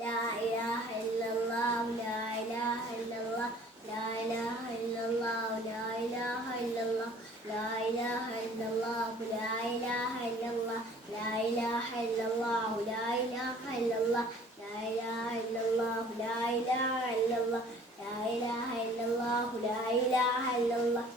ലാ ഇലാഹ ഇല്ലല്ലാഹു ലാ ഇലാഹ ഇല്ലല്ലാഹ് ലാ ഇലാഹ ഇല്ലല്ലാഹു ലാ ഇലാഹ ഇല്ലല്ലാഹ് ലാ ഇലാഹ ഇല്ലല്ലാഹു ലാ ഇലാഹ ഇല്ലല്ലാഹ് ലാ ഇലാഹ ഇല്ലല്ലാഹു ലാ ഇലാഹ ഇല്ലല്ലാഹ് ലാ ഇലാഹ ഇല്ലല്ലാഹു ലാ ഇലാഹ ഇല്ലല്ലാഹ് ലാ ഇലാഹ ഇല്ലല്ലാഹു ലാ ഇലാഹ ഇല്ലല്ലാഹ്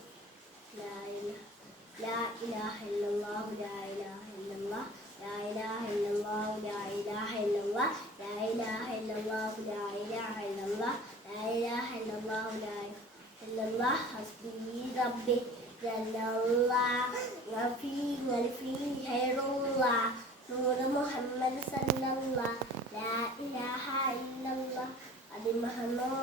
ലാ ഇലാഹ ഇല്ലല്ലാഹു ലാ ഇലാഹ ഇല്ലല്ലാഹ് ലാ ഇലാഹ ഇല്ലല്ലാഹു ലാ ഇലാഹ ഇല്ലല്ലാഹ് ലാ ഇലാഹ ഇല്ലല്ലാഹു ലാ ഇലാഹ ഇല്ലല്ലാഹ് ലാ ഇലാഹ ഇല്ലല്ലാഹു ലാ ഇലാഹ ഇല്ലല്ലാഹ് ഹസ്ബി റബ്ബി ജല്ലല്ലാഹ് വഫീ വൽഫീ ഖൈറുല്ലാഹ് നൂറ് മുഹമ്മദ് സല്ലല്ലാഹ് ലാ ഇലാഹ ഇല്ലല്ലാഹ് അലി മുഹമ്മദ്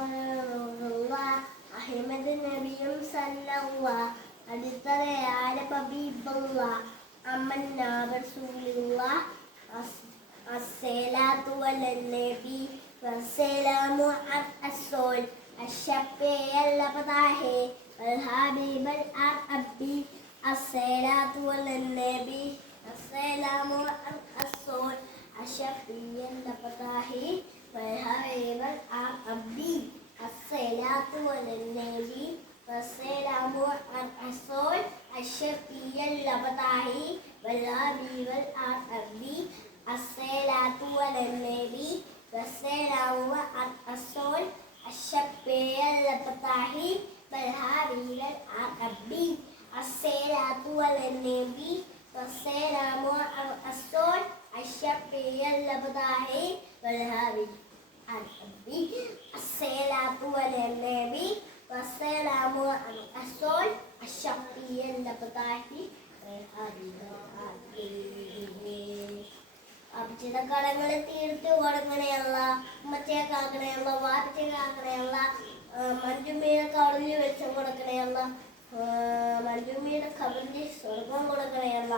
റസൂലുള്ളാഹ് അഹ്മദ് നബിയും സല്ലല്ലാഹ് അടിത്തറയായ ഹബീബുള്ളാഹ് അമന്ന റസൂലുള്ളാഹ് അസ്സലാത്തു അലന്നബി വസ്സലാമു അസ്സോൽ അഷ്ശഫീഉൽ അബ്താഹി വൽ ഹബീബുൽ അറബി അസ്സലാത്തു അലന്നബി വസ്സലാമു അസ്സോൽ അഷ്ശഫീഉൽ അബ്താഹി വൽ ഹബീബുൽ അറബി അസ്സലാത്തു അലന്നബി വസ്സലാമു അസ്സോൽ അഷ്ശഫീഉൽ അബ്താഹി വൽ ഹബീബുൽ അറബി الصلاة على النبي والسلام والرسول الشفيع الفتاحي بالحبيب العربي الصلاة على النبي والسلام والرسول الشفيع الفتاحي بالحبيب العربي الصلاة على النبي والسلام والرسول الشفيع الفتاحي بالحبيب العربي അപ്പച്ചിയുടെ കടങ്ങൾ തീർത്തു കൊടുക്കണേയല്ല, ഉമ്മച്ചയെ കാക്കണേയല്ല, വാപ്പച്ചയെ കാക്കണേയല്ല, മഞ്ജുമ്മയുടെ കവറിൽ വെളിച്ചം കൊടുക്കണേയല്ല, മഞ്ജുമ്മയുടെ കവറിൽ സ്വർഗം കൊടുക്കണേയല്ല,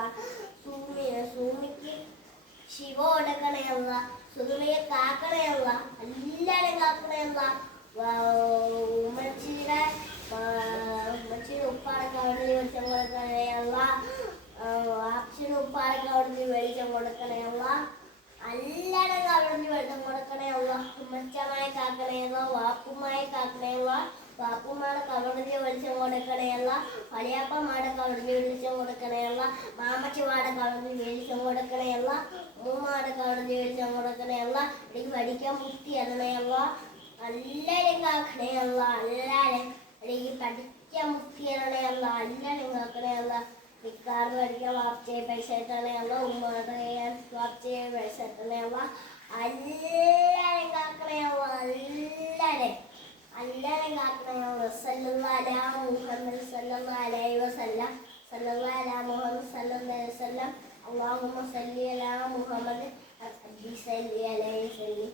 സൂമിക്ക് ശിവ കൊടുക്കണേയല്ല, സുഗമയെ കാക്കണേയല്ല, എല്ലാവരെയും കാക്കണേയല്ല, ഉമ്മച്ചിയുടെ ഉപ്പാടെ കവറിൽ വെളിച്ചം കൊടുക്കണേയല്ല, വാപ്പച്ചിയുടെ ഉപ്പാടെ കവറിൽ വെളിച്ചം കൊടുക്കണേയല്ല, എല്ലാവരും കവറിൽ വെള്ളം കൊടുക്കണേയല്ല, ഉമ്മച്ചമായി കാക്കണേയല്ല, വാപ്പുമായി കാക്കണേയല്ല, വാപ്പുമാരുടെ കവറിൽ വെളിച്ചം കൊടുക്കണേയല്ല, വലിയപ്പമാരുടെ കവറിൽ വെളിച്ചം കൊടുക്കണേയല്ല, മാമച്ചിമാരുടെ കവറിൽ വെളിച്ചം കൊടുക്കണേയല്ല, ഉമ്മമാരുടെ കവറിൽ വെളിച്ചം കൊടുക്കണേയല്ല, എനിക്ക് പഠിക്കാൻ ബുദ്ധി തരണേയല്ല, എല്ലാവരെയും കാക്കണേയല്ല, എല്ലാവരും എനിക്ക് പഠിക്കാൻ ബുദ്ധി തരണേയല്ല, എല്ലാവരും കാക്കണേയല്ല, നിക്കാറ് പഠിക്കാൻ വാപ്പച്ചയെ പൈസ കിട്ടണേയല്ല, ഉമ്മയുടെ വാപ്പച്ചയെ പൈസ കിട്ടണേയല്ല, എല്ലാവരെയും കാക്കണേയല്ല, എല്ലാവരെയും കാക്കണേയല്ല. സല്ലല്ലാഹു അലാ മുഹമ്മദ് സല്ലല്ലാഹു അലൈഹി വസല്ലം സല്ലല്ലാഹു അലാ മുഹമ്മദ് സല്ലല്ലാഹു അലൈഹി വസല്ലം അല്ലാഹുമ്മ സല്ലി അലാ മുഹമ്മദ് റബ്ബി സല്ലി അലൈഹി വസല്ലം